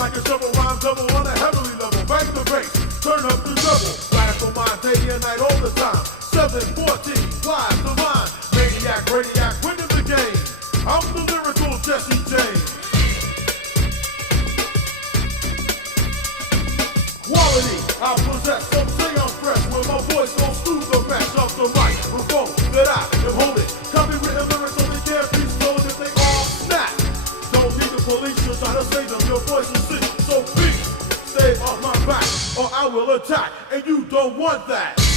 like a shovel, rhyme double on a heavenly level. Bang the bass, turn up the double. Radical mind, day and night, all the time. 714, flies the mind. Maniac, radiac, winning the game. I'm the lyrical Jesse James. Quality, I possess, some say I'm fresh. When my voice goes through the mesh of the microphone that I am holding. Copywritten lyrics so they can't be stolen if they all snap. Don't need the police to try to save them, your voice will sing. So please, stay off my back or I will attack, and you don't want that.